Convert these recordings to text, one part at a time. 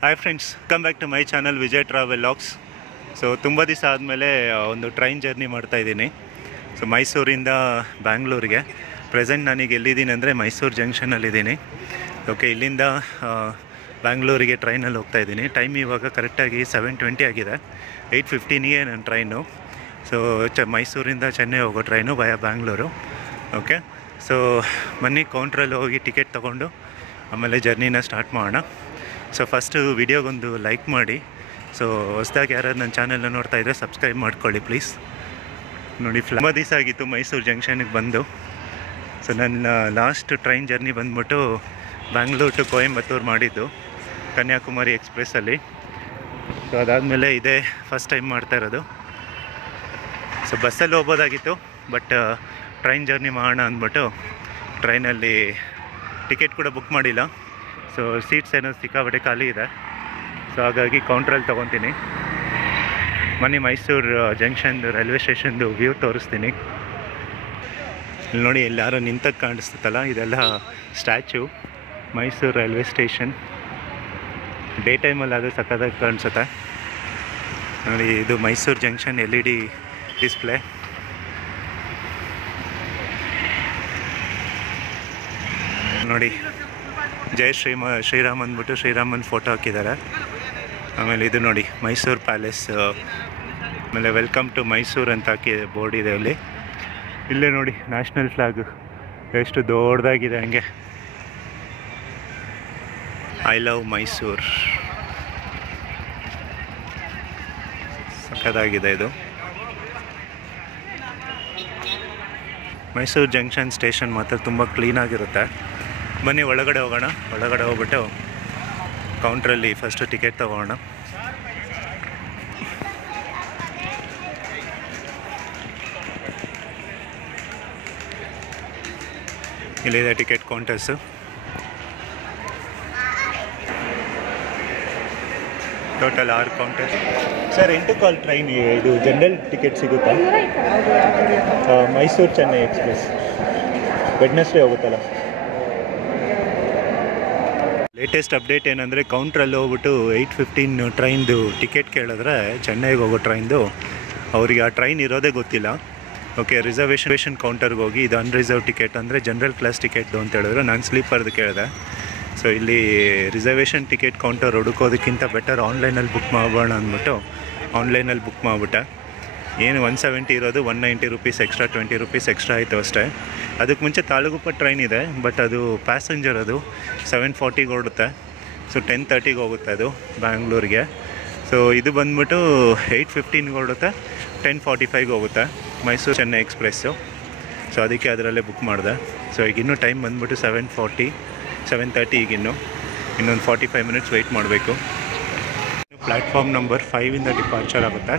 Hi friends, come back to my channel Vijay travel logs. So ತುಂಬ ದಿವಸ ಆದಮೇಲೆ ಒಂದು ಟ್ರೈನ್ ಜರ್ನಿ ಮಾಡ್ತಾಯಿದ್ದೀನಿ. ಸೊ ಮೈಸೂರಿಂದ ಬ್ಯಾಂಗ್ಳೂರಿಗೆ. ಪ್ರೆಸೆಂಟ್ ನಾನೀಗ ಎಲ್ಲಿದ್ದೀನಿ ಅಂದರೆ ಮೈಸೂರು ಜಂಕ್ಷನಲ್ಲಿದ್ದೀನಿ. ಓಕೆ, ಇಲ್ಲಿಂದ ಬ್ಯಾಂಗ್ಳೂರಿಗೆ ಟ್ರೈನಲ್ಲಿ ಹೋಗ್ತಾಯಿದ್ದೀನಿ. ಟೈಮ್ ಇವಾಗ ಕರೆಕ್ಟಾಗಿ 7:20 ಆಗಿದೆ. 8:15ಗೆ ನನ್ನ ಟ್ರೈನು. ಸೊ ಮೈಸೂರಿಂದ ಚೆನ್ನೈ ಹೋಗೋ ಟ್ರೈನು ವಯ ಬ್ಯಾಂಗ್ಳೂರು. ಓಕೆ, ಸೊ ಬನ್ನಿ ಕೌಂಟ್ರಲ್ಲಿ ಹೋಗಿ ಟಿಕೆಟ್ ತೊಗೊಂಡು ಆಮೇಲೆ ಜರ್ನಿನ ಸ್ಟಾರ್ಟ್ ಮಾಡೋಣ. ಸೊ ಫಸ್ಟು ವಿಡಿಯೋಗೊಂದು ಲೈಕ್ ಮಾಡಿ. ಸೊ ಹೊಸ್ದಾಗಿ ಯಾರಾದ್ರು ನನ್ನ ಚಾನಲ್ನ ನೋಡ್ತಾ ಇದ್ದರೆ ಸಬ್ಸ್ಕ್ರೈಬ್ ಮಾಡ್ಕೊಳ್ಳಿ ಪ್ಲೀಸ್. ನೋಡಿ, ತುಂಬ ದಿವಸ ಆಗಿತ್ತು ಮೈಸೂರು ಜಂಕ್ಷನಿಗೆ ಬಂದು. ಸೊ ನನ್ನ ಲಾಸ್ಟ್ ಟ್ರೈನ್ ಜರ್ನಿ ಬಂದ್ಬಿಟ್ಟು ಬ್ಯಾಂಗ್ಳೂರು ಟು ಕೊಯಂಬತ್ತೂರು ಮಾಡಿದ್ದು ಕನ್ಯಾಕುಮಾರಿ ಎಕ್ಸ್ಪ್ರೆಸ್ಸಲ್ಲಿ. ಸೊ ಅದಾದಮೇಲೆ ಇದೇ ಫಸ್ಟ್ ಟೈಮ್ ಮಾಡ್ತಾ ಇರೋದು. ಸೊ ಬಸ್ಸಲ್ಲಿ ಹೋಗ್ಬೋದಾಗಿತ್ತು, ಬಟ್ ಟ್ರೈನ್ ಜರ್ನಿ ಮಾಡೋಣ ಅಂದ್ಬಿಟ್ಟು ಟ್ರೈನಲ್ಲಿ ಟಿಕೆಟ್ ಕೂಡ ಬುಕ್ ಮಾಡಿಲ್ಲ. ಸೊ ಸೀಟ್ಸ್ ಏನೋ ಸಿಕ್ಕಾಪಟ್ಟೆ ಖಾಲಿ ಇದೆ. ಸೊ ಹಾಗಾಗಿ ಕೌಂಟ್ರಲ್ಲಿ ತೊಗೊತೀನಿ. ಮನೆ ಮೈಸೂರು ಜಂಕ್ಷನ್ದು ರೈಲ್ವೆ ಸ್ಟೇಷನ್ದು ವ್ಯೂ ತೋರಿಸ್ತೀನಿ. ಇಲ್ಲಿ ನೋಡಿ, ಇಲ್ಲಿ ಯಾರೋ ನಿಂತಕ್ಕೆ ಕಾಣಿಸ್ತಲ್ಲ, ಇದೆಲ್ಲ statue. Mysuru railway station day ಟೈಮಲ್ಲಿ ಅದು ಸಕ್ಕತ್ತಾಗಿ ಕಾಣಿಸುತ್ತೆ. ನೋಡಿ, ಇದು ಮೈಸೂರು ಜಂಕ್ಷನ್ LED ಡಿಸ್ಪ್ಲೇ. ನೋಡಿ, ಜೈ ಶ್ರೀರಾಮ್ ಅಂದ್ಬಿಟ್ಟು ಶ್ರೀರಾಮನ್ ಫೋಟೋ ಹಾಕಿದ್ದಾರೆ. ಆಮೇಲೆ ಇದು ನೋಡಿ ಮೈಸೂರು ಪ್ಯಾಲೇಸ್. ಆಮೇಲೆ ವೆಲ್ಕಮ್ ಟು ಮೈಸೂರು ಅಂತ ಹಾಕಿ ಬೋರ್ಡ್ ಇದೆ ಅಲ್ಲಿ. ಇಲ್ಲೇ ನೋಡಿ ನ್ಯಾಷನಲ್ ಫ್ಲಾಗ್ ಎಷ್ಟು ದೊಡ್ಡದಾಗಿದೆ. ಹಂಗೆ ಐ ಲವ್ ಮೈಸೂರು. ಸಕ್ಕತ್ತಾಗಿದೆ ಇದು. ಮೈಸೂರು ಜಂಕ್ಷನ್ ಸ್ಟೇಷನ್ ಮಾತ್ರ ತುಂಬ ಕ್ಲೀನಾಗಿರುತ್ತೆ. ಬನ್ನಿ ಒಳಗಡೆ ಹೋಗೋಣ. ಒಳಗಡೆ ಹೋಗ್ಬಿಟ್ಟು ಕೌಂಟ್ರಲ್ಲಿ ಫಸ್ಟು ಟಿಕೆಟ್ ತೊಗೋಣ. ಇಲ್ಲಿದೆ ticket counters. Total 6 counter. Sir, 8 ಕಾಲ್ ಟ್ರೈನ್ ಇದು ಜನರಲ್ ಟಿಕೆಟ್ ಸಿಗುತ್ತಾ? ಮೈಸೂರು ಚೆನ್ನೈ ಎಕ್ಸ್ಪ್ರೆಸ್ ವೆಡ್ನೆಸ್ಡೇ ಹೋಗುತ್ತಲ್ಲ. ಲೇಟೆಸ್ಟ್ ಅಪ್ಡೇಟ್ ಏನಂದರೆ, ಕೌಂಟ್ರಲ್ಲಿ ಹೋಗ್ಬಿಟ್ಟು 8:15 ಟ್ರೈನ್ದು ಟಿಕೆಟ್ ಕೇಳಿದ್ರೆ ಚೆನ್ನೈಗೆ ಹೋಗೋ ಟ್ರೈನ್ದು ಅವರಿಗೆ ಆ ಟ್ರೈನ್ ಇರೋದೇ ಗೊತ್ತಿಲ್ಲ. ಓಕೆ, ರಿಸರ್ವೇಷನ್ ಕೌಂಟರ್ಗೆ ಹೋಗಿ ಇದು ಅನ್ರಿಸರ್ವ್ ಟಿಕೆಟ್ ಅಂದರೆ ಜನರಲ್ ಕ್ಲಾಸ್ ಟಿಕೆಟ್ದು ಅಂತ ಹೇಳಿದ್ರು. ನಾನು ಸ್ಲೀಪರ್ದು ಕೇಳಿದೆ. ಸೊ ಇಲ್ಲಿ ರಿಸರ್ವೇಷನ್ ಟಿಕೆಟ್ ಕೌಂಟರ್ ಹುಡುಕೋದಕ್ಕಿಂತ ಬೆಟರ್ ಆನ್ಲೈನಲ್ಲಿ ಬುಕ್ ಮಾಡೋಣ ಅಂದ್ಬಿಟ್ಟು ಆನ್ಲೈನಲ್ಲಿ ಬುಕ್ ಮಾಡಿಬಿಟ್ಟೆ. ಏನು 170 ಇರೋದು 190 ರೂಪೀಸ್ ಎಕ್ಸ್ಟ್ರಾ, 20 ರೂಪೀಸ್ ಎಕ್ಸ್ಟ್ರಾ ಆಯಿತು ಅಷ್ಟೇ. ಅದಕ್ಕೆ ಮುಂಚೆ ತಾಲೂಗುಪ್ಪ ಟ್ರೈನ್ ಇದೆ, ಬಟ್ ಅದು ಪ್ಯಾಸೆಂಜರ್, ಅದು 7:40ಗೆ ಓಡುತ್ತೆ. ಸೊ 10:30ಗೆ ಹೋಗುತ್ತೆ ಅದು ಬ್ಯಾಂಗ್ಳೂರಿಗೆ. ಸೊ ಇದು ಬಂದ್ಬಿಟ್ಟು 8:15ಗೆ ಓಡುತ್ತೆ, 10:45ಗೆ ಹೋಗುತ್ತೆ ಮೈಸೂರು ಚೆನ್ನೈ ಎಕ್ಸ್ಪ್ರೆಸ್ಸು. ಸೊ ಅದಕ್ಕೆ ಅದರಲ್ಲೇ ಬುಕ್ ಮಾಡಿದೆ. ಸೊ ಈಗ ಇನ್ನೂ ಟೈಮ್ ಬಂದ್ಬಿಟ್ಟು 7:30 ಈಗಿನ್ನು ಇನ್ನೊಂದು 45 ಮಿನಿಟ್ಸ್ ವೆಯ್ಟ್ ಮಾಡಬೇಕು. ಪ್ಲ್ಯಾಟ್ಫಾರ್ಮ್ ನಂಬರ್ 5ಇಂದ ಡಿಪಾರ್ಚರ್ ಆಗುತ್ತೆ.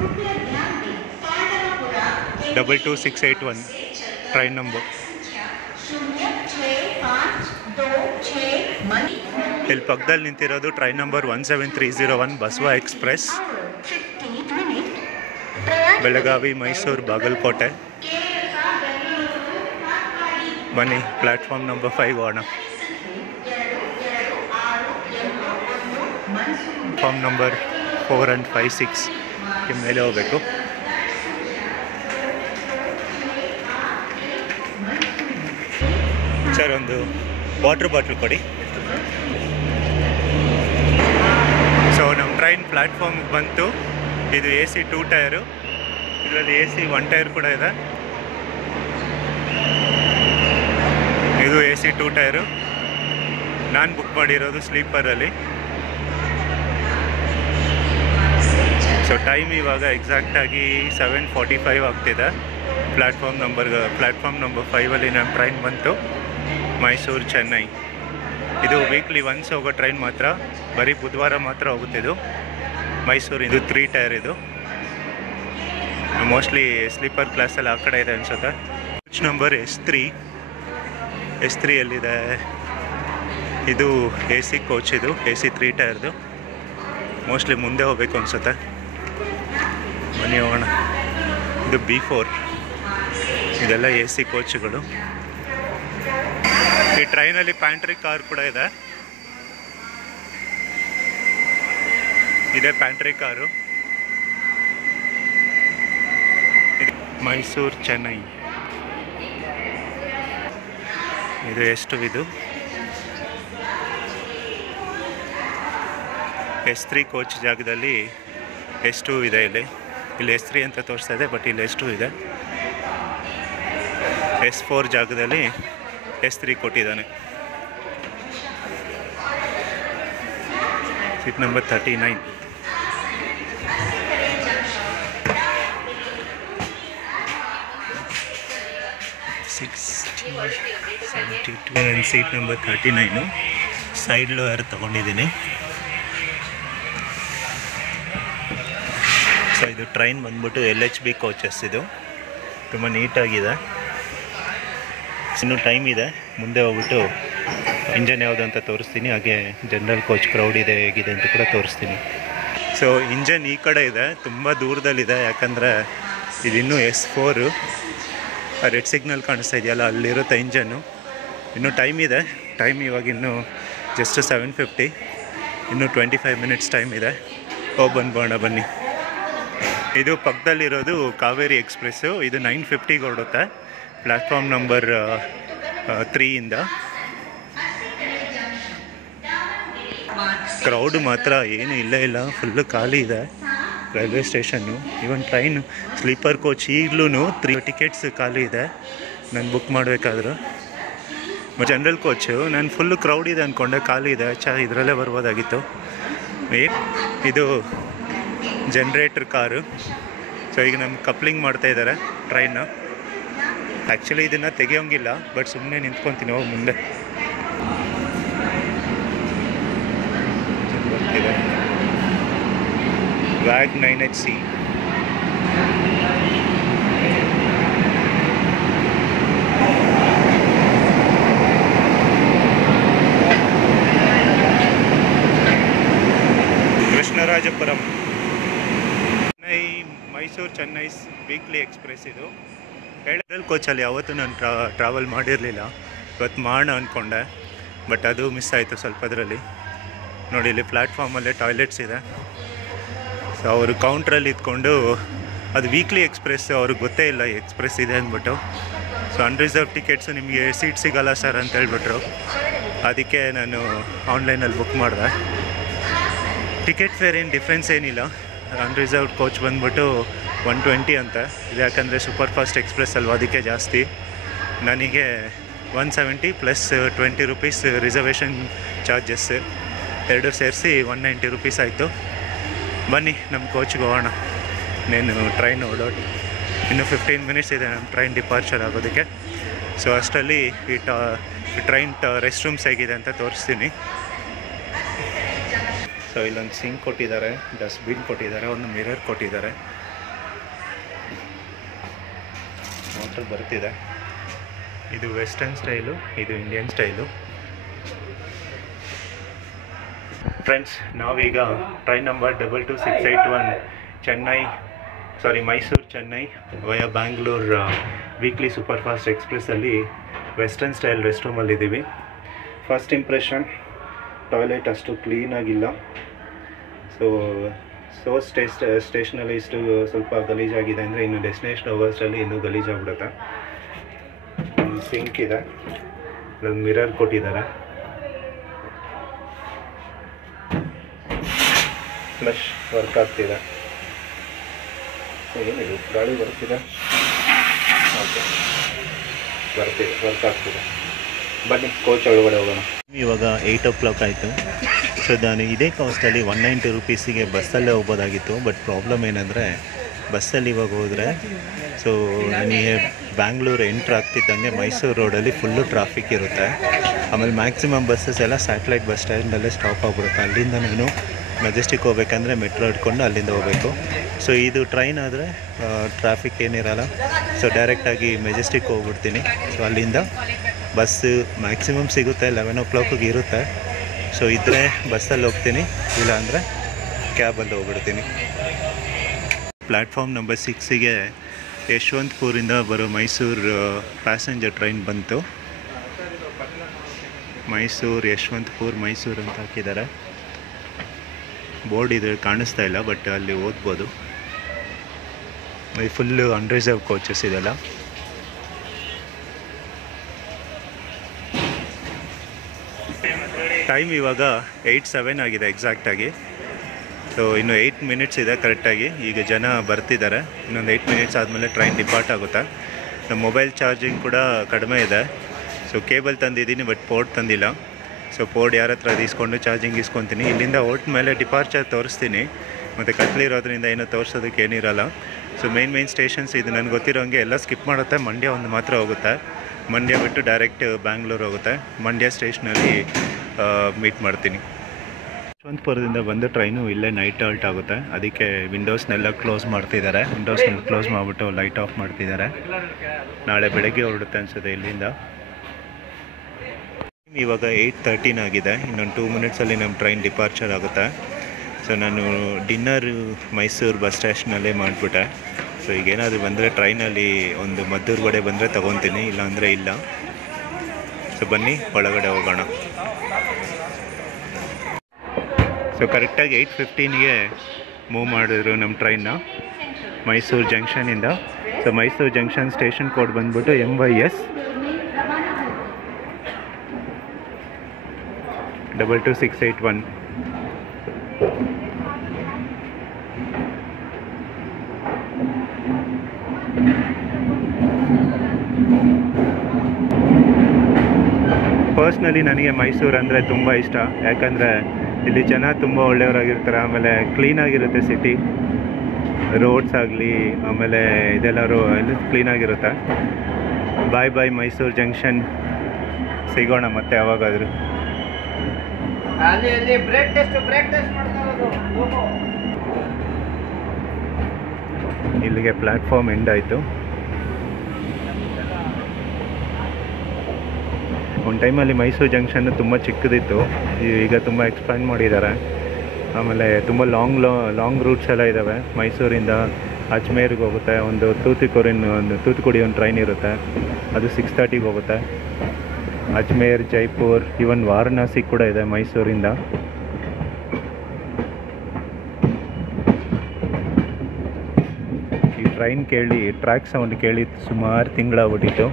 22681 ಟ್ರೈನ್ ನಂಬರ್. ಇಲ್ಲಿ ಪಕ್ಕದಲ್ಲಿ ನಿಂತಿರೋದು train number 17301 Basava express, Belagavi, Mysuru, Bagalkote. ಬನ್ನಿ ಪ್ಲ್ಯಾಟ್ಫಾರ್ಮ್ ನಂಬರ್ 5 ಹೋಗೋಣ. ಪ್ಲ್ಯಾಟ್ಫಾರ್ಮ್ ನಂಬರ್ 4 and 5, 6 ಮೇಲೆ ಹೋಗಬೇಕು. ಸರ್, ಒಂದು ವಾಟ್ರ್ ಬಾಟ್ಲ್ ಕೊಡಿ. ಸೊ ನಮ್ಮ ಟ್ರೈನ್ ಪ್ಲ್ಯಾಟ್ಫಾರ್ಮ್ಗೆ ಬಂತು. ಇದು AC 2 ಟೈರು, ಇದರಲ್ಲಿ AC 1 ಟೈರ್ ಕೂಡ ಇದೆ. ಇದು AC 2 ಟೈರು. ನಾನು ಬುಕ್ ಮಾಡಿರೋದು ಸ್ಲೀಪರಲ್ಲಿ. ಸೊ ಟೈಮ್ ಇವಾಗ ಎಕ್ಸಾಕ್ಟಾಗಿ 7:45 ಆಗ್ತಿದೆ. ಪ್ಲ್ಯಾಟ್ಫಾರ್ಮ್ ನಂಬರ್ 5ಅಲ್ಲಿ ನಮ್ಮ ಟ್ರೈನ್ ಬಂತು, ಮೈಸೂರು ಚೆನ್ನೈ. ಇದು ವೀಕ್ಲಿ ಒನ್ಸ್ ಹೋಗೋ ಟ್ರೈನ್ ಮಾತ್ರ, ಬರೀ ಬುಧವಾರ ಮಾತ್ರ ಹೋಗುತ್ತಿದ್ದು ಮೈಸೂರು. ಇದು 3 ಟೈರ್. ಇದು ಮೋಸ್ಟ್ಲಿ ಸ್ಲೀಪರ್ ಕ್ಲಾಸಲ್ಲಿ ಆ ಕಡೆ ಇದೆ ಅನಿಸುತ್ತೆ. ಕೋಚ್ ನಂಬರ್ S3ಯಲ್ಲಿದೆ. ಇದು AC ಕೋಚ್, ಇದು AC 3 ಟೈರ್ದು. ಮೋಸ್ಟ್ಲಿ ಮುಂದೆ ಹೋಗಬೇಕು ಅನಿಸುತ್ತೆ. ಬನ್ನಿ ಹೋಗೋಣ. ಇದು B4. ಇದೆಲ್ಲ AC ಕೋಚ್ಗಳು. ಈ ಟ್ರೈನಲ್ಲಿ ಪ್ಯಾಂಟ್ರಿ ಕಾರ್ ಕೂಡ ಇದೆ. ಇದೇ ಪ್ಯಾಂಟ್ರಿ ಕಾರು. ಮೈಸೂರು ಚೆನ್ನೈ. ಇದು ಎಷ್ಟು ಇದು S3 ಕೋಚ್ ಜಾಗದಲ್ಲಿ S2 ಇದೆ. ಇಲ್ಲಿ S3 ಅಂತ ತೋರಿಸ್ತಾ ಇದೆ, ಬಟ್ ಇಲ್ಲಿ S2 ಇದೆ. S4 ಜಾಗದಲ್ಲಿ S3 ಕೊಟ್ಟಿದ್ದಾನೆ. Seat number 39. Seat number 39. Side lower ತೊಗೊಂಡಿದ್ದೀನಿ. ಸೊ ಇದು ಟ್ರೈನ್ ಬಂದ್ಬಿಟ್ಟು LHB ಕೋಚಸ್. ಇದು ತುಂಬ ನೀಟಾಗಿದೆ. ಇನ್ನೂ ಟೈಮ್ ಇದೆ, ಮುಂದೆ ಹೋಗ್ಬಿಟ್ಟು ಇಂಜನ್ ಯಾವುದು ಅಂತ ತೋರಿಸ್ತೀನಿ. ಹಾಗೆ ಜನರಲ್ ಕೋಚ್ ಕ್ರೌಡ್ ಇದೆ ಹೇಗಿದೆ ಅಂತ ಕೂಡ ತೋರಿಸ್ತೀನಿ. ಸೊ ಇಂಜನ್ ಈ ಕಡೆ ಇದೆ, ತುಂಬ ದೂರದಲ್ಲಿದೆ. ಯಾಕಂದರೆ ಇದಿನ್ನೂ S4 ರೆಡ್ ಸಿಗ್ನಲ್ ಕಾಣಿಸ್ತಾ ಇದೆಯಲ್ಲ, ಅಲ್ಲಿರುತ್ತೆ ಇಂಜನ್ನು. ಇನ್ನೂ ಟೈಮ್ ಇದೆ. ಟೈಮ್ ಇವಾಗ ಇನ್ನೂ ಜಸ್ಟ್ 7:50. ಇನ್ನೂ 25 ಮಿನಿಟ್ಸ್ ಟೈಮ್ ಇದೆ. ಹೋಗಿ ಬಂದ್ಬೋಣ ಬನ್ನಿ. ಇದು ಪಕ್ಕದಲ್ಲಿರೋದು ಕಾವೇರಿ ಎಕ್ಸ್ಪ್ರೆಸ್ಸು. ಇದು 9:50ಗೆ ಹೊರಡುತ್ತೆ ಪ್ಲ್ಯಾಟ್ಫಾರ್ಮ್ ನಂಬರ್ 3ಇಂದ. ಕ್ರೌಡು ಮಾತ್ರ ಏನೂ ಇಲ್ಲ, ಫುಲ್ಲು ಖಾಲಿ ಇದೆ railway station. Even train sleeper coach ಈಗಲೂ 3 ಟಿಕೆಟ್ಸ್ ಖಾಲಿ ಇದೆ ನಾನು ಬುಕ್ ಮಾಡಬೇಕಾದ್ರೂ. ಜನರಲ್ ಕೋಚು ನಾನು ಫುಲ್ಲು ಕ್ರೌಡ್ ಇದೆ ಅಂದ್ಕೊಂಡೆ, ಖಾಲಿ ಇದೆ. ಇದರಲ್ಲೇ ಬರ್ಬೋದಾಗಿತ್ತು. ಇದು ಜನ್ರೇಟ್ರ್ ಕಾರು. ಸೊ ಈಗ ನಮ್ಗೆ ಕಪ್ಲಿಂಗ್ ಮಾಡ್ತಾಯಿದ್ದಾರೆ ಟ್ರೈನು. ಆ್ಯಕ್ಚುಲಿ ಇದನ್ನು ತೆಗಿಯೋಂಗಿಲ್ಲ, ಬಟ್ ಸುಮ್ಮನೆ ನಿಂತ್ಕೊತೀನಿ ಹೋಗಿ ಮುಂದೆ. ಬರ್ತಿದೆ ವ್ಯಾಗ್ 9HC. Krishnarajapuram. Mysuru Chennai weekly express. ಇದು ಜನರಲ್ ಕೋಚಲ್ಲಿ ಯಾವತ್ತೂ ನಾನು ಟ್ರಾವೆಲ್ ಮಾಡಿರಲಿಲ್ಲ. ಇವತ್ತು ಮಾಡೋಣ ಅಂದ್ಕೊಂಡೆ, ಬಟ್ ಅದು ಮಿಸ್ ಆಯಿತು ಸ್ವಲ್ಪದರಲ್ಲಿ. ನೋಡಿ, ಇಲ್ಲಿ ಪ್ಲ್ಯಾಟ್ಫಾರ್ಮಲ್ಲೇ ಟಾಯ್ಲೆಟ್ಸ್ ಇದೆ. ಸೊ ಅವರು ಕೌಂಟ್ರಲ್ಲಿ ಇದ್ಕೊಂಡು, ಅದು ವೀಕ್ಲಿ ಎಕ್ಸ್ಪ್ರೆಸ್, ಅವ್ರಿಗೆ ಗೊತ್ತೇ ಇಲ್ಲ ಎಕ್ಸ್ಪ್ರೆಸ್ ಇದೆ ಅಂದ್ಬಿಟ್ಟು. ಸೊ ಅನ್ರಿಸರ್ವ್ ಟಿಕೆಟ್ಸು ನಿಮಗೆ ಸೀಟ್ ಸಿಗೋಲ್ಲ ಸರ್ ಅಂತ ಹೇಳ್ಬಿಟ್ರು. ಅದಕ್ಕೆ ನಾನು ಆನ್ಲೈನಲ್ಲಿ ಬುಕ್ ಮಾಡಿದೆ. ಟಿಕೆಟ್ ಫೇರ್ ಏನು ಡಿಫ್ರೆನ್ಸ್ ಏನಿಲ್ಲ. ಅನ್ರಿಸರ್ವ್ಡ್ ಕೋಚ್ ಬಂದ್ಬಿಟ್ಟು 120 ಅಂತ. ಇದು ಯಾಕಂದರೆ ಸೂಪರ್ ಫಾಸ್ಟ್ ಎಕ್ಸ್ಪ್ರೆಸ್ ಅಲ್ವ, ಅದಕ್ಕೆ ಜಾಸ್ತಿ. ನನಗೆ 170 ಪ್ಲಸ್ 20 ರೂಪೀಸ್ ರಿಸರ್ವೇಷನ್ ಚಾರ್ಜಸ್ ಎರಡು ಸೇರಿಸಿ 190 ರೂಪೀಸ್ ಆಯಿತು. ಬನ್ನಿ ನಮ್ಮ ಕೋಚ್ಗೆ ಹೋಗೋಣ. నేను ಟ್ರೈನ್ ಹೊರಡೋದು ಇನ್ನು 15 ಮಿನಿಟ್ಸ್ ಇದೆ ನಮ್ಮ ಟ್ರೈನ್ ಡಿಪಾರ್ಚರ್ ಆಗೋದಕ್ಕೆ. ಸೊ ಅಷ್ಟರಲ್ಲಿ ಈ ಟ್ರೈನ್ ರೆಸ್ಟ್ ರೂಮ್ಸ್ ಹೇಗಿದೆ ಅಂತ ತೋರಿಸ್ತೀನಿ. ಸೊ ಇಲ್ಲೊಂದು ಸಿಂಕ್ ಕೊಟ್ಟಿದ್ದಾರೆ, ಡಸ್ಟ್ಬಿನ್ ಕೊಟ್ಟಿದ್ದಾರೆ, ಒಂದು ಮಿರರ್ ಕೊಟ್ಟಿದ್ದಾರೆ, ವಾಟರ್ ಬರ್ತಿದೆ. ಇದು ವೆಸ್ಟರ್ನ್ ಸ್ಟೈಲು, ಇದು ಇಂಡಿಯನ್ ಸ್ಟೈಲು. ಫ್ರೆಂಡ್ಸ್, ನಾವೀಗ train number 22681 Mysuru Chennai via Bangalore weekly super fast ಎಕ್ಸ್ಪ್ರೆಸ್ಸಲ್ಲಿ ವೆಸ್ಟರ್ನ್ ಸ್ಟೈಲ್ ರೆಸ್ಟ್ ರೂಮಲ್ಲಿದ್ದೀವಿ. ಫಸ್ಟ್ ಇಂಪ್ರೆಷನ್, ಟಾಯ್ಲೆಟ್ ಅಷ್ಟು ಕ್ಲೀನಾಗಿಲ್ಲ. ಸೊ ಸ್ಟೇಷನಲ್ಲಿ ಇಷ್ಟು ಸ್ವಲ್ಪ ಗಲೀಜಾಗಿದೆ ಅಂದರೆ ಇನ್ನು ಡೆಸ್ಟಿನೇಷನ್ ಅವರ್ಸಲ್ಲಿ ಇನ್ನೂ ಗಲೀಜಾಗ್ಬಿಡುತ್ತೆ. ಸಿಂಕ್ ಇದೆ, ಒಂದು ಮಿರರ್ ಕೊಟ್ಟಿದ್ದಾರೆ, ಫ್ಲಶ್ ವರ್ಕ್ ಆಗ್ತಿದೆ. ಏನಿದು ಗಾಳಿ ಬರ್ತಿದೆ, ಓಕೆ ಬರ್ತಿದೆ, ವರ್ಕ್ ಆಗ್ತಿದೆ. ಬನ್ನಿ ಕೋಚ್ ಒಳಗಡೆ ಹೋಗೋಣ. ಇವಾಗ 8 o'clock ಆಯಿತು. ಸೊ ನಾನು ಇದೇ ಕಾಸ್ಟಲ್ಲಿ 190 ರೂಪೀಸಿಗೆ ಬಸ್ಸಲ್ಲೇ ಹೋಗ್ಬೋದಾಗಿತ್ತು. ಬಟ್ ಪ್ರಾಬ್ಲಮ್ ಏನಂದರೆ, ಬಸ್ಸಲ್ಲಿ ಇವಾಗ ಹೋದರೆ ಸೊ ನನಗೆ ಬ್ಯಾಂಗ್ಳೂರು ಎಂಟ್ರ್ ಆಗ್ತಿದ್ದಂಗೆ ಮೈಸೂರು ರೋಡಲ್ಲಿ ಫುಲ್ಲು ಟ್ರಾಫಿಕ್ ಇರುತ್ತೆ. ಆಮೇಲೆ ಮ್ಯಾಕ್ಸಿಮಮ್ ಬಸ್ಸಸ್ ಎಲ್ಲ ಸ್ಯಾಟಲೈಟ್ ಬಸ್ ಸ್ಟ್ಯಾಂಡಲ್ಲೇ ಸ್ಟಾಪ್ ಆಗಿಬಿಡುತ್ತೆ. ಅಲ್ಲಿಂದ ನಾನು ಮೆಜೆಸ್ಟಿಕ್ ಹೋಗ್ಬೇಕಂದ್ರೆ ಮೆಟ್ರೋ ಹಿಡ್ಕೊಂಡು ಅಲ್ಲಿಂದ ಹೋಗಬೇಕು. ಸೊ ಇದು ಟ್ರೈನ್ ಆದರೆ ಟ್ರಾಫಿಕ್ ಏನಿರಲ್ಲ. ಸೊ ಡೈರೆಕ್ಟಾಗಿ ಮೆಜೆಸ್ಟಿಕ್ ಹೋಗ್ಬಿಡ್ತೀನಿ. ಸೊ ಅಲ್ಲಿಂದ ಬಸ್ಸು ಮ್ಯಾಕ್ಸಿಮಮ್ ಸಿಗುತ್ತೆ, 11 o'clock ಇರುತ್ತೆ. ಸೊ ಇದ್ದರೆ ಬಸ್ಸಲ್ಲಿ ಹೋಗ್ತೀನಿ, ಇಲ್ಲಾಂದರೆ ಕ್ಯಾಬಲ್ಲಿ ಹೋಗ್ಬಿಡ್ತೀನಿ. ಪ್ಲ್ಯಾಟ್ಫಾರ್ಮ್ ನಂಬರ್ 6ಗೆ ಯಶವಂತಪುರಿಂದ ಬರೋ ಮೈಸೂರು ಪ್ಯಾಸೆಂಜರ್ ಟ್ರೈನ್ ಬಂತು. ಮೈಸೂರು ಯಶವಂತಪುರ ಮೈಸೂರು ಅಂತ ಹಾಕಿದ್ದಾರೆ. ಬೋರ್ಡ್ ಇದೆ ಕಾಣಿಸ್ತಾ ಇಲ್ಲ, ಬಟ್ ಅಲ್ಲಿ ಓದ್ಬೋದು. ಫುಲ್ಲು ಅನ್ರಿಸರ್ವ್ ಕೋಚಸ್ ಇದೆಲ್ಲ. ಟೈಮ್ ಇವಾಗ 8:07 ಆಗಿದೆ ಎಕ್ಸಾಕ್ಟಾಗಿ. ಸೊ ಇನ್ನು 8 ಮಿನಿಟ್ಸ್ ಇದೆ ಕರೆಕ್ಟಾಗಿ. ಈಗ ಜನ ಬರ್ತಿದ್ದಾರೆ. ಇನ್ನೊಂದು 8 ಮಿನಿಟ್ಸ್ ಆದಮೇಲೆ ಟ್ರೈನ್ ಡಿಪಾರ್ಟ್ ಆಗುತ್ತೆ. ನಮ್ಮ ಮೊಬೈಲ್ ಚಾರ್ಜಿಂಗ್ ಕೂಡ ಕಡಿಮೆ ಇದೆ. ಸೊ ಕೇಬಲ್ ತಂದಿದ್ದೀನಿ, ಬಟ್ ಪೋರ್ಟ್ ತಂದಿಲ್ಲ. ಸೊ ಪೋರ್ಟ್ ಯಾರ ಹತ್ರ ಇಸ್ಕೊಂಡು ಚಾರ್ಜಿಂಗ್ ಇಸ್ಕೊತೀನಿ. ಇಲ್ಲಿಂದ ಹೊರಟ ಮೇಲೆ ಡಿಪಾರ್ಚರ್ ತೋರಿಸ್ತೀನಿ. ಮತ್ತು ಕತ್ಲಿರೋದ್ರಿಂದ ಏನೋ ತೋರಿಸೋದಕ್ಕೆ ಏನಿರಲ್ಲ. ಸೊ ಮೇನ್ ಸ್ಟೇಷನ್ಸ್ ಇದು ನನಗೆ ಗೊತ್ತಿರೋಂಗೆ ಎಲ್ಲ ಸ್ಕಿಪ್ ಮಾಡುತ್ತೆ. ಮಂಡ್ಯ ಒಂದು ಮಾತ್ರ ಹೋಗುತ್ತೆ. ಮಂಡ್ಯ ಬಿಟ್ಟು ಡೈರೆಕ್ಟ್ ಬ್ಯಾಂಗ್ಳೂರು ಹೋಗುತ್ತೆ. ಮಂಡ್ಯ ಸ್ಟೇಷನಲ್ಲಿ ಮೀಟ್ ಮಾಡ್ತೀನಿ. ಯಶವಂತಪುರದಿಂದ ಬಂದು ಟ್ರೈನು ಇಲ್ಲೇ ನೈಟ್ ಹಾಲ್ಟ್ ಆಗುತ್ತೆ. ಅದಕ್ಕೆ ವಿಂಡೋಸ್ನೆಲ್ಲ ಕ್ಲೋಸ್ ಮಾಡ್ತಿದ್ದಾರೆ. ವಿಂಡೋಸ್ನೆಲ್ಲ ಕ್ಲೋಸ್ ಮಾಡಿಬಿಟ್ಟು ಲೈಟ್ ಆಫ್ ಮಾಡ್ತಿದ್ದಾರೆ. ನಾಳೆ ಬೆಳಗ್ಗೆ ಹೊರಡುತ್ತೆ ಅನಿಸುತ್ತೆ ಇಲ್ಲಿಂದ. ಇವಾಗ 8:13 ಆಗಿದೆ. ಇನ್ನೊಂದು 2 ಮಿನಿಟ್ಸಲ್ಲಿ ನಮ್ಮ ಟ್ರೈನ್ ಡಿಪಾರ್ಚರ್ ಆಗುತ್ತೆ. ಸೊ ನಾನು ಡಿನ್ನರ್ ಮೈಸೂರು ಬಸ್ ಸ್ಟೇಷನಲ್ಲೇ ಮಾಡಿಬಿಟ್ಟೆ. ಸೊ ಈಗೇನಾದರೂ ಬಂದರೆ ಟ್ರೈನಲ್ಲಿ ಒಂದು ಮದ್ದೂರು ಕಡೆ ಬಂದರೆ ತೊಗೊತೀನಿ, ಇಲ್ಲಾಂದರೆ ಇಲ್ಲ. ಸೊ ಬನ್ನಿ ಒಳಗಡೆ ಹೋಗೋಣ. ಸೊ ಕರೆಕ್ಟಾಗಿ 8:15ಗೆ ಮೂವ್ ಮಾಡಿದ್ರು ನಮ್ಮ ಟ್ರೈನ್ನ ಮೈಸೂರು ಜಂಕ್ಷನಿಂದ. So Mysuru junction station code ಬಂದ್ಬಿಟ್ಟು MYS 22681. ಪರ್ಸ್ನಲಿ ನನಗೆ ಮೈಸೂರು ಅಂದರೆ ತುಂಬ ಇಷ್ಟ. ಯಾಕಂದರೆ ಇಲ್ಲಿ ಜನ ತುಂಬ ಒಳ್ಳೆಯವರಾಗಿರ್ತಾರೆ. ಆಮೇಲೆ ಕ್ಲೀನಾಗಿರುತ್ತೆ ಸಿಟಿ, ರೋಡ್ಸ್ ಆಗಲಿ, ಆಮೇಲೆ ಇದೆಲ್ಲರೂ ಎಲ್ಲ ಕ್ಲೀನಾಗಿರುತ್ತೆ. ಬಾಯ್ ಮೈಸೂರು ಜಂಕ್ಷನ್. ಸಿಗೋಣ ಮತ್ತೆ ಯಾವಾಗಾದರೂ. ಇಲ್ಲಿಗೆ ಪ್ಲ್ಯಾಟ್ಫಾರ್ಮ್ ಎಂಡ್ ಆಯಿತು. ಒಂದು ಟೈಮಲ್ಲಿ ಮೈಸೂರು ಜಂಕ್ಷನ್ನು ತುಂಬ ಚಿಕ್ಕದಿತ್ತು. ಈಗ ತುಂಬ ಎಕ್ಸ್ಪ್ಯಾಂಡ್ ಮಾಡಿದ್ದಾರೆ. ಆಮೇಲೆ ತುಂಬ ಲಾಂಗ್ ರೂಟ್ಸ್ ಎಲ್ಲ ಇದ್ದಾವೆ. ಮೈಸೂರಿಂದ ಅಜ್ಮೇರ್ಗೆ ಹೋಗುತ್ತೆ. ಒಂದು ತೂತುಕುಡಿ ಒಂದು ಟ್ರೈನ್ ಇರುತ್ತೆ, ಅದು 6:30ಗೆ ಹೋಗುತ್ತೆ. ಅಜ್ಮೇರ್, ಜೈಪುರ್, ಈವನ್ ವಾರಣಾಸಿ ಕೂಡ ಇದೆ ಮೈಸೂರಿಂದ. ಈ ಟ್ರೈನ್ ಕೇಳಿ, ಟ್ರ್ಯಾಕ್ ಸೌಂಡ್ ಕೇಳಿ ಸುಮಾರು ತಿಂಗಳಾಗ್ಬಿಟ್ಟಿತ್ತು.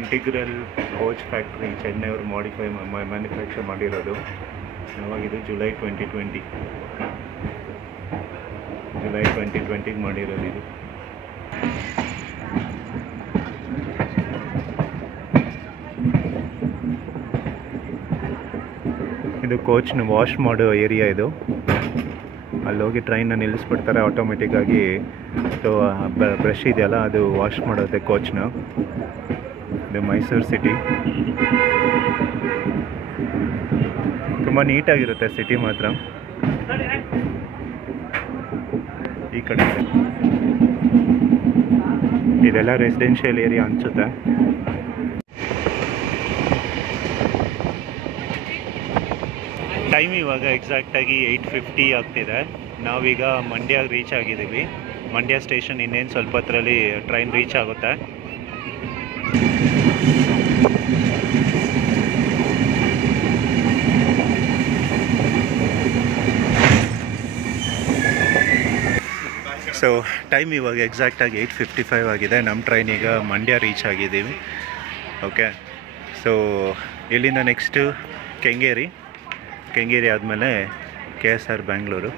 ಇಂಟಿಗ್ರಲ್ ಕೋಚ್ ಫ್ಯಾಕ್ಟ್ರಿ ಚೆನ್ನೈಯವರು ಮ್ಯಾನುಫ್ಯಾಕ್ಚರ್ ಮಾಡಿರೋದು. ಯಾವಾಗಿದು ಜುಲೈ 2020ಗೆ ಮಾಡಿರೋದು ಇದು. ಇದು ಕೋಚ್ನ ವಾಶ್ ಮಾಡೋ ಏರಿಯಾ ಇದು. ಅಲ್ಲಿ ಹೋಗಿ ಟ್ರೈನ್ನ ನಿಲ್ಲಿಸ್ಬಿಡ್ತಾರೆ ಆಟೋಮೆಟಿಕ್ಕಾಗಿ. ಸೊ ಬ್ರಷ್ ಇದೆಯಲ್ಲ, ಅದು ವಾಶ್ ಮಾಡೋದೆ ಕೋಚ್ನ. ಇದು ಮೈಸೂರು ಸಿಟಿ. ತುಂಬ ನೀಟಾಗಿರುತ್ತೆ ಸಿಟಿ ಮಾತ್ರ. ಈ ಕಡೆ ಇದೆಲ್ಲ ರೆಸಿಡೆನ್ಷಿಯಲ್ ಏರಿಯಾ ಅನಿಸುತ್ತೆ. ಟೈಮ್ ಇವಾಗ ಎಕ್ಸಾಕ್ಟಾಗಿ 8:50 ಆಗ್ತಿದೆ. ನಾವೀಗ ಮಂಡ್ಯ ರೀಚ್ ಆಗಿದ್ದೀವಿ. ಮಂಡ್ಯ ಸ್ಟೇಷನ್ ಇನ್ನೇನು ಸ್ವಲ್ಪ ಹೊತ್ತರಲ್ಲಿ ಟ್ರೈನ್ ರೀಚ್ ಆಗುತ್ತೆ. ಸೊ ಟೈಮ್ ಇವಾಗ ಎಕ್ಸಾಕ್ಟಾಗಿ 8:55 ಆಗಿದೆ. ನಮ್ಮ ಟ್ರೈನ್ ಈಗ ಮಂಡ್ಯ ರೀಚ್ ಆಗಿದ್ದೀವಿ. ಓಕೆ, ಸೊ ಇಲ್ಲಿಂದ ನೆಕ್ಸ್ಟು ಕೆಂಗೇರಿ ಆದಮೇಲೆ KSR ಬ್ಯಾಂಗ್ಳೂರು.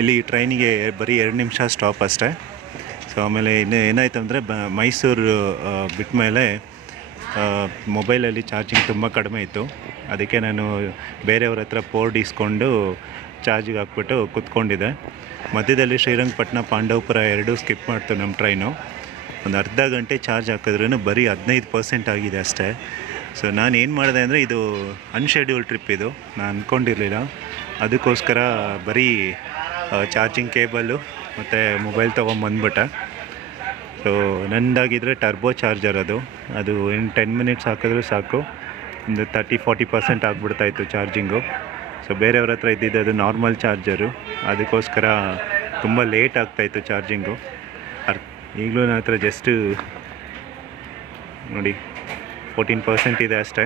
ಇಲ್ಲಿ ಟ್ರೈನಿಗೆ ಬರೀ 2 ನಿಮಿಷ ಸ್ಟಾಪ್ ಅಷ್ಟೇ. ಸೊ ಆಮೇಲೆ ಇನ್ನು ಏನಾಯ್ತು ಅಂದರೆ ಮೈಸೂರು ಬಿಟ್ಟ ಮೇಲೆ ಮೊಬೈಲಲ್ಲಿ ಚಾರ್ಜಿಂಗ್ ತುಂಬ ಕಡಿಮೆ ಇತ್ತು. ಅದಕ್ಕೆ ನಾನು ಬೇರೆಯವ್ರ ಹತ್ರ ಪೋರ್ಟ್ ಇಸ್ಕೊಂಡು ಚಾರ್ಜಿಗೆ ಹಾಕ್ಬಿಟ್ಟು ಕೂತ್ಕೊಂಡಿದ್ದೆ. ಮಧ್ಯದಲ್ಲಿ ಶ್ರೀರಂಗಪಟ್ಟಣ, ಪಾಂಡವಪುರ ಎರಡೂ ಸ್ಕಿಪ್ ಮಾಡ್ತು ನಮ್ಮ ಟ್ರೈನು. ಒಂದು ಅರ್ಧ ಗಂಟೆ ಚಾರ್ಜ್ ಹಾಕಿದ್ರೂ ಬರೀ 15% ಆಗಿದೆ ಅಷ್ಟೇ. ಸೊ ನಾನು ಏನು ಮಾಡಿದೆ ಅಂದರೆ, ಇದು ಅನ್ಶೆಡ್ಯೂಲ್ ಟ್ರಿಪ್, ಇದು ನಾನು ಅಂದ್ಕೊಂಡಿರಲಿಲ್ಲ. ಅದಕ್ಕೋಸ್ಕರ ಬರೀ ಚಾರ್ಜಿಂಗ್ ಕೇಬಲ್ಲು ಮತ್ತು ಮೊಬೈಲ್ ತೊಗೊಂಬಂದ್ಬಿಟ್ಟೆ. ಸೊ ನಂದಾಗಿದ್ದರೆ ಟರ್ಬೋ ಚಾರ್ಜರ್ ಅದು ಇನ್ನು 10 ಮಿನಿಟ್ಸ್ ಹಾಕಿದ್ರೂ ಸಾಕು, ಒಂದು 30-40% ಆಗಿಬಿಡ್ತಾಯಿತ್ತು ಚಾರ್ಜಿಂಗು. ಸೊ ಬೇರೆಯವ್ರ ಹತ್ರ ಇದ್ದಿದ್ದು ಅದು ನಾರ್ಮಲ್ ಚಾರ್ಜರು, ಅದಕ್ಕೋಸ್ಕರ ತುಂಬ ಲೇಟ್ ಆಗ್ತಾಯಿತ್ತು ಚಾರ್ಜಿಂಗು. ಈಗಲೂ ನನ್ನ ಹತ್ರ ಜಸ್ಟು ನೋಡಿ 14% ಇದೆ ಅಷ್ಟೇ.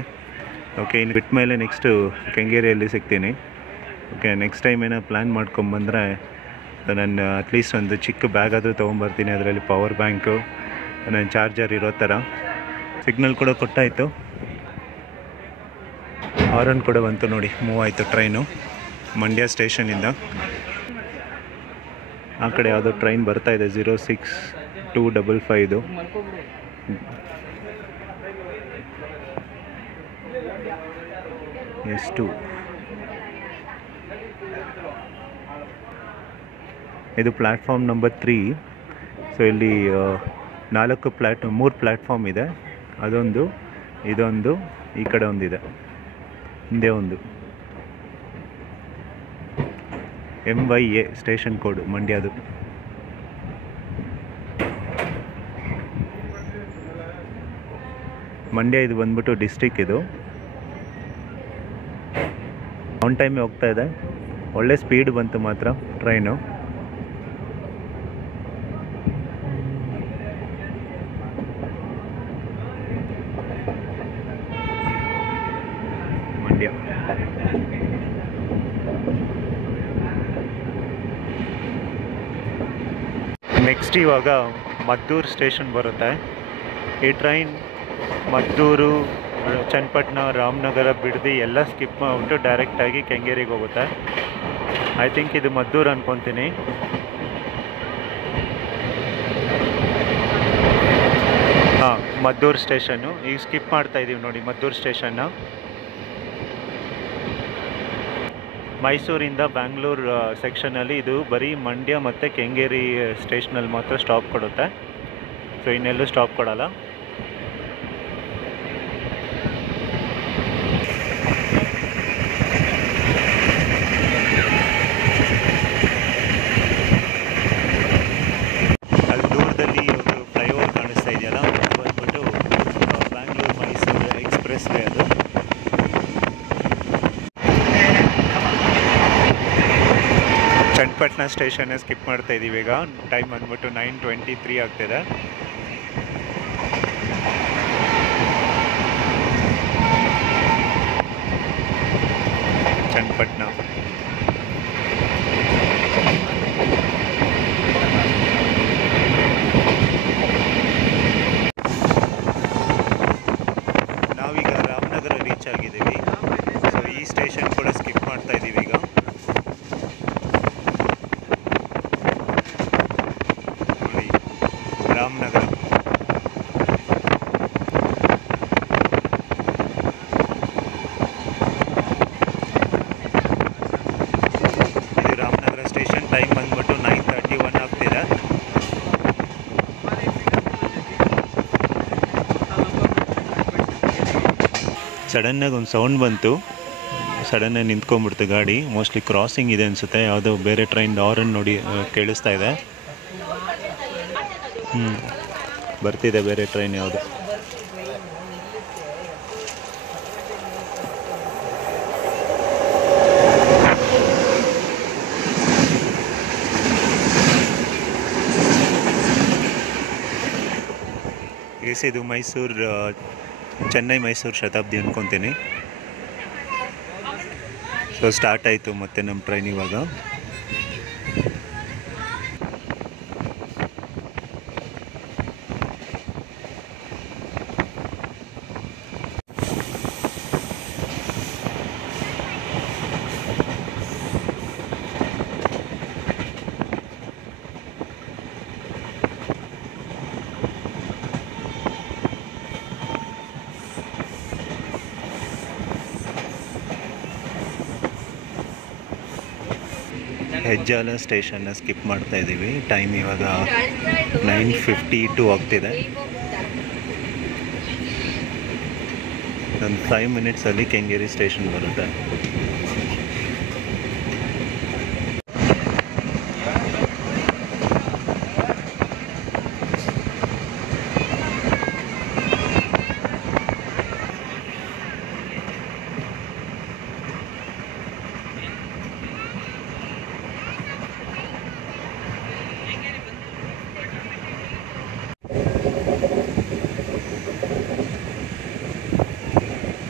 ಓಕೆ, ಇನ್ನು ಬಿಟ್ಟ ಮೇಲೆ ನೆಕ್ಸ್ಟು ಕೆಂಗೇರಿಯಲ್ಲಿ ಸಿಗ್ತೀನಿ. ಓಕೆ, ನೆಕ್ಸ್ಟ್ ಟೈಮ್ ಏನೋ ಪ್ಲ್ಯಾನ್ ಮಾಡ್ಕೊಂಬಂದರೆ ನಾನು ಅಟ್ಲೀಸ್ಟ್ ಒಂದು ಚಿಕ್ಕ ಬ್ಯಾಗ್ ಆದರೂ ತೊಗೊಂಬರ್ತೀನಿ, ಅದರಲ್ಲಿ ಪವರ್ ಬ್ಯಾಂಕು, ನನ್ನ ಚಾರ್ಜರ್ ಇರೋ ಥರ. ಸಿಗ್ನಲ್ ಕೂಡ ಕೊಟ್ಟಾಯಿತು, ಹಾರನ್ ಕೂಡ ಬಂತು ನೋಡಿ, ಮೂವ್ ಆಯಿತು ಟ್ರೈನು ಮಂಡ್ಯ ಸ್ಟೇಷನಿಂದ. ಆ ಕಡೆ ಯಾವುದೋ ಟ್ರೈನ್ ಬರ್ತಾಯಿದೆ 06255. ಎಷ್ಟು ಇದು ಪ್ಲ್ಯಾಟ್ಫಾರ್ಮ್ ನಂಬರ್ 3. ಸೊ ಇಲ್ಲಿ 3 ಪ್ಲ್ಯಾಟ್ಫಾರ್ಮ್ ಇದೆ. ಅದೊಂದು, ಇದೊಂದು, ಈ ಕಡೆ ಒಂದಿದೆ, ಹಿಂದೆ ಒಂದು. MYA ಸ್ಟೇಷನ್ ಕೋಡ್ ಮಂಡ್ಯದು. ಮಂಡ್ಯ ಇದು ಬಂದ್ಬಿಟ್ಟು ಡಿಸ್ಟಿಕ್. ಇದು ಆನ್ ಟೈಮೇ ಹೋಗ್ತಾ ಇದೆ, ಒಳ್ಳೆ ಸ್ಪೀಡ್ ಬಂತು ಮಾತ್ರ ಟ್ರೈನು. ಮಂಡ್ಯ ನೆಕ್ಸ್ಟ್ ಇವಾಗ ಮದ್ದೂರು ಸ್ಟೇಷನ್ ಬರುತ್ತೆ. ಈ ಟ್ರೈನ್ ಮದ್ದೂರು, ಚನ್ನಪಟ್ಟಣ, ರಾಮನಗರ, ಬಿಡದಿ ಎಲ್ಲ ಸ್ಕಿಪ್ ಮಾಡಿಬಿಟ್ಟು ಡೈರೆಕ್ಟಾಗಿ ಕೆಂಗೇರಿಗೆ ಹೋಗುತ್ತೆ. ಐ ಥಿಂಕ್ ಇದು ಮದ್ದೂರು ಅಂದ್ಕೊತೀನಿ. ಹಾಂ, ಮದ್ದೂರು ಸ್ಟೇಷನ್ನು. ಈಗ ಸ್ಕಿಪ್ ಮಾಡ್ತಾಯಿದ್ದೀವಿ ನೋಡಿ ಮದ್ದೂರು ಸ್ಟೇಷನ್ನ. ಮೈಸೂರಿಂದ ಬ್ಯಾಂಗ್ಳೂರು ಸೆಕ್ಷನಲ್ಲಿ ಇದು ಬರೀ ಮಂಡ್ಯ ಮತ್ತು ಕೆಂಗೇರಿ ಸ್ಟೇಷನಲ್ಲಿ ಮಾತ್ರ ಸ್ಟಾಪ್ ಕೊಡುತ್ತೆ. ಸೊ ಇನ್ನೆಲ್ಲೂ ಸ್ಟಾಪ್ ಕೊಡಲ್ಲ. ಅಲ್ಲಿ ದೂರದಲ್ಲಿ ಒಂದು ಫ್ಲೈಓವರ್ ಕಾಣಿಸ್ತಾ ಇದೆಯಲ್ಲ, ಬಂದ್ಬಿಟ್ಟು ಬ್ಯಾಂಗ್ಳೂರು ಮೈಸೂರು ಎಕ್ಸ್ಪ್ರೆಸ್ ವೇ ಅದು. ಚನ್ನಪಟ್ಟಣ ಸ್ಟೇಷನ್ನೇ ಸ್ಕಿಪ್ ಮಾಡ್ತಾ ಇದ್ದೀವಿ. ಈಗ ಟೈಮ್ ಬಂದ್ಬಿಟ್ಟು 9:23 ಆಗ್ತಿದೆ. ಚನ್ನಪಟ್ಟಣ ನಾವೀಗ ರಾಮನಗರ ರೀಚ್ ಆಗಿದ್ದೀವಿ. ಸೊ ಈ ಸ್ಟೇಷನ್ ಕೂಡ ಸ್ಕಿಪ್ ಮಾಡ್ತಾ ಇದ್ದೀವಿ ಈಗ. ರಾಮನಗರ ಇದು ರಾಮನಗರ ಸ್ಟೇಷನ್. ಟೈಮ್ ಬಂದ್ಬಿಟ್ಟು 9:31 ಆಗ್ತಿದೆ. ಸಡನ್ನಾಗಿ ಒಂದು ಸೌಂಡ್ ಬಂತು, ಸಡನ್ನಾಗಿ ನಿಂತ್ಕೊಂಡ್ಬಿಡ್ತು ಗಾಡಿ. ಮೋಸ್ಟ್ಲಿ ಕ್ರಾಸಿಂಗ್ ಇದೆ ಅನಿಸುತ್ತೆ, ಯಾವುದೋ ಬೇರೆ ಟ್ರೈನ್ ಹಾರನ್ ನೋಡಿ ಕೇಳಿಸ್ತಾ ಇದೆ. ಬರ್ತಿದೆ ಬೇರೆ ಟ್ರೈನ್ ಯಾವುದು. ಇದು ಮೈಸೂರು, ಚೆನ್ನೈ ಮೈಸೂರು ಶತಾಬ್ದಿ ಅನ್ಕೊತೀನಿ. ಸೊ ಸ್ಟಾರ್ಟ್ ಆಯಿತು ಮತ್ತೆ ನಮ್ಮ ಟ್ರೈನ್ ಇವಾಗ. ಹೆಜ್ಜಾಲ ಸ್ಟೇಷನ್ನ ಸ್ಕಿಪ್ ಮಾಡ್ತಾ ಇದ್ದೀವಿ. ಟೈಮ್ ಇವಾಗ 9:52 ಆಗ್ತಿದೆ. ಒಂದು 5 ಮಿನಿಟ್ಸಲ್ಲಿ ಕೆಂಗೇರಿ ಸ್ಟೇಷನ್ ಬರುತ್ತೆ.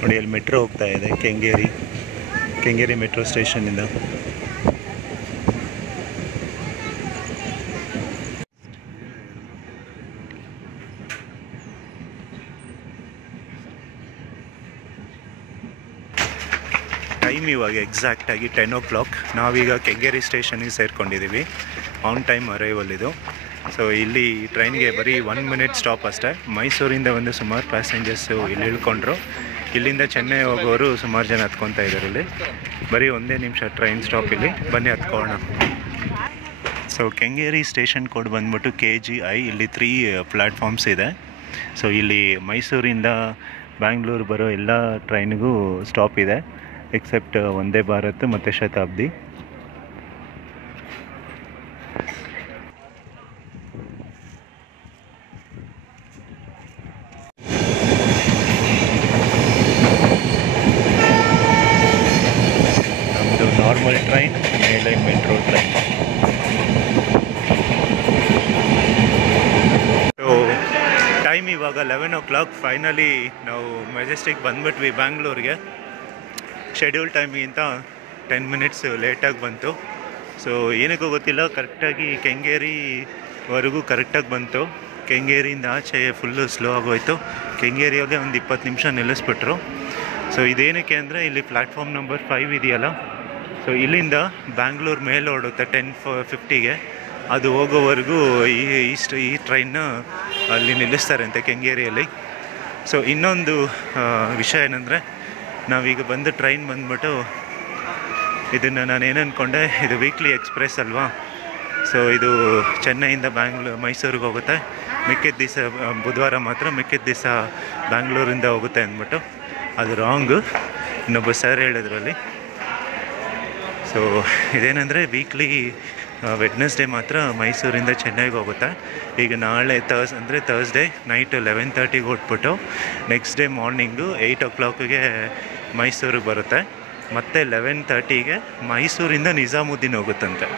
ನೋಡಿ ಅಲ್ಲಿ ಮೆಟ್ರೋ ಹೋಗ್ತಾ ಇದೆ, ಕೆಂಗೇರಿ ಮೆಟ್ರೋ ಸ್ಟೇಷನ್ನಿಂದ. ಟೈಮ್ ಇವಾಗ ಎಕ್ಸಾಕ್ಟಾಗಿ 10 o'clock. ನಾವೀಗ ಕೆಂಗೇರಿ ಸ್ಟೇಷನ್ಗೆ ಸೇರ್ಕೊಂಡಿದ್ದೀವಿ. ಆನ್ ಟೈಮ್ ಅರೈವಲ್ ಇದು. ಸೊ ಇಲ್ಲಿ ಟ್ರೈನ್ಗೆ ಬರೀ 1 minute ಸ್ಟಾಪ್ ಅಷ್ಟೇ. ಮೈಸೂರಿಂದ ಒಂದು ಸುಮಾರು ಪ್ಯಾಸೆಂಜರ್ಸು ಇಲ್ಲಿ ಇಳ್ಕೊಂಡ್ರು. ಇಲ್ಲಿಂದ ಚೆನ್ನೈ ಹೋಗೋರು ಸುಮಾರು ಜನ ಹತ್ಕೊತಾ ಇದ್ದಾರೆ. ಇಲ್ಲಿ ಬರೀ 1 ನಿಮಿಷ ಟ್ರೈನ್ ಸ್ಟಾಪ್. ಇಲ್ಲಿ ಬನ್ನಿ ಹತ್ಕೊಳ್ಳೋಣ. ಸೊ ಕೆಂಗೇರಿ ಸ್ಟೇಷನ್ ಕೋಡ್ ಬಂದ್ಬಿಟ್ಟು KGI. ಇಲ್ಲಿ 3 ಪ್ಲ್ಯಾಟ್ಫಾರ್ಮ್ಸ್ ಇದೆ. ಸೊ ಇಲ್ಲಿ ಮೈಸೂರಿಂದ ಬ್ಯಾಂಗ್ಳೂರು ಬರೋ ಎಲ್ಲ ಟ್ರೈನಿಗೂ ಸ್ಟಾಪ್ ಇದೆ, ಎಕ್ಸೆಪ್ಟ್ ವಂದೇ ಭಾರತ್ ಮತ್ತು ಶತಾಬ್ದಿ. ನಮ್ಮದು ನಾರ್ಮಲ್ ಟ್ರೈನ್, ಮೇಲೆ ಮೆಟ್ರೋ ಟ್ರೈನ್. ಸೊ ಟೈಮ್ ಇವಾಗ 11 o'clock. ಫೈನಲಿ ನಾವು ಮೆಜೆಸ್ಟಿಕ್ ಬಂದ್ಬಿಟ್ವಿ ಬ್ಯಾಂಗ್ಳೂರಿಗೆ. ಶೆಡ್ಯೂಲ್ ಟೈಮಿಗಿಂತ 10 minutes ಲೇಟಾಗಿ ಬಂತು. ಸೊ ಏನಕ್ಕೂ ಗೊತ್ತಿಲ್ಲ, ಕರೆಕ್ಟಾಗಿ ಕೆಂಗೇರಿವರೆಗೂ ಕರೆಕ್ಟಾಗಿ ಬಂತು. ಕೆಂಗೇರಿಯಿಂದ ಆಚೆ ಫುಲ್ಲು ಸ್ಲೋ ಆಗೋಯ್ತು. ಕೆಂಗೇರಿಯಲ್ಲಿ ಒಂದು 20 ನಿಮಿಷ ನಿಲ್ಲಿಸ್ಬಿಟ್ರು. ಸೊ ಇದೇನಕ್ಕೆ ಅಂದರೆ ಇಲ್ಲಿ ಪ್ಲ್ಯಾಟ್ಫಾರ್ಮ್ ನಂಬರ್ 5 ಇದೆಯಲ್ಲ, ಸೊ ಇಲ್ಲಿಂದ ಬ್ಯಾಂಗ್ಳೂರು ಮೇಲೆ ಹೊರಡುತ್ತೆ 10:50ಗೆ. ಅದು ಹೋಗೋವರೆಗೂ ಈ ಟ್ರೈನ್ನ ಅಲ್ಲಿ ನಿಲ್ಲಿಸ್ತಾರೆ ಅಂತೆ ಕೆಂಗೇರಿಯಲ್ಲಿ. ಸೊ ಇನ್ನೊಂದು ವಿಷಯ ಏನಂದರೆ, ನಾವೀಗ ಬಂದು ಟ್ರೈನ್ ಬಂದ್ಬಿಟ್ಟು ಇದನ್ನು ನಾನು ಏನು ಅಂದ್ಕೊಂಡೆ, ಇದು ವೀಕ್ಲಿ ಎಕ್ಸ್ಪ್ರೆಸ್ ಅಲ್ವಾ, ಸೊ ಇದು ಚೆನ್ನೈಯಿಂದ ಮೈಸೂರಿಗೆ ಹೋಗುತ್ತೆ, ಮಿಕ್ಕಿದ ದಿವಸ ಬುಧವಾರ ಮಾತ್ರ, ಮಿಕ್ಕಿದ ದಿವಸ ಬ್ಯಾಂಗ್ಳೂರಿಂದ ಹೋಗುತ್ತೆ ಅಂದ್ಬಿಟ್ಟು. ಅದು ರಾಂಗು. ಇನ್ನೊಬ್ಬ ಸರ್ ಹೇಳಿದ್ರಲ್ಲಿ. ಸೊ ಇದೇನೆಂದರೆ ವೀಕ್ಲಿ ವೆಡ್ನೆಸ್ಡೇ ಮಾತ್ರ ಮೈಸೂರಿಂದ ಚೆನ್ನೈಗೆ ಹೋಗುತ್ತೆ. ಈಗ ನಾಳೆ ಥರ್ಸ್ಡೇ ನೈಟ್ 11:30ಗೆ ಹೊಟ್ಬಿಟ್ಟು ನೆಕ್ಸ್ಟ್ ಡೇ ಮಾರ್ನಿಂಗು 8 o'clockಗೆ ಮೈಸೂರಿಗೆ ಬರುತ್ತೆ. ಮತ್ತು 11:30ಗೆ ಮೈಸೂರಿಂದ ನಿಜಾಮುದ್ದೀನ್ ಹೋಗುತ್ತಂತೆ,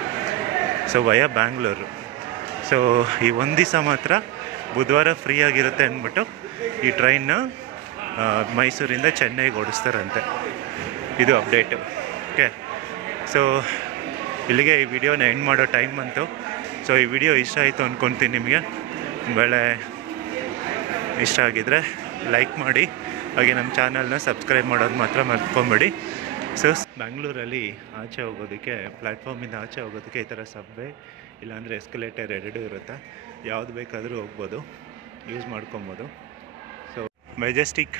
ಸೊ ವಯ ಬ್ಯಾಂಗ್ಳೂರು. ಸೊ ಈ ಒಂದು ದಿವಸ ಮಾತ್ರ ಬುಧವಾರ ಫ್ರೀ ಆಗಿರುತ್ತೆ ಅಂದ್ಬಿಟ್ಟು ಈ ಟ್ರೈನ್ನ ಮೈಸೂರಿಂದ ಚೆನ್ನೈಗೆ ಓಡಿಸ್ತಾರಂತೆ. ಇದು ಅಪ್ಡೇಟು. ಓಕೆ, ಸೊ ಇಲ್ಲಿಗೆ ಈ ವಿಡಿಯೋನ ಎಂಡ್ ಮಾಡೋ ಟೈಮ್ ಬಂತು. ಸೊ ಈ ವಿಡಿಯೋ ಇಷ್ಟ ಆಯಿತು ಅಂದ್ಕೊತೀನಿ ನಿಮಗೆ. ಒಳ್ಳೆ ಇಷ್ಟ ಆಗಿದ್ದರೆ ಲೈಕ್ ಮಾಡಿ, ಹಾಗೆ ನಮ್ಮ ಚಾನಲ್ನ ಸಬ್ಸ್ಕ್ರೈಬ್ ಮಾಡೋದು ಮಾತ್ರ ಮರ್ತ್ಕೊಂಬೇಡಿ. ಸೊ ಬ್ಯಾಂಗ್ಳೂರಲ್ಲಿ ಆಚೆ ಹೋಗೋದಕ್ಕೆ, ಪ್ಲ್ಯಾಟ್ಫಾರ್ಮಿಂದ ಆಚೆ ಹೋಗೋದಕ್ಕೆ ಈ ಥರ ಸಬ್ವೆ ಇಲ್ಲಾಂದರೆ ಎಸ್ಕಲೇಟರ್ ಎರಡೂ ಇರುತ್ತೆ. ಯಾವುದು ಬೇಕಾದರೂ ಹೋಗ್ಬೋದು, ಯೂಸ್ ಮಾಡ್ಕೊಬೋದು. ಸೊ ಮೆಜೆಸ್ಟಿಕ್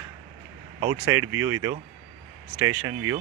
ಔಟ್ಸೈಡ್ ವ್ಯೂ ಇದು, ಸ್ಟೇಷನ್ ವ್ಯೂ.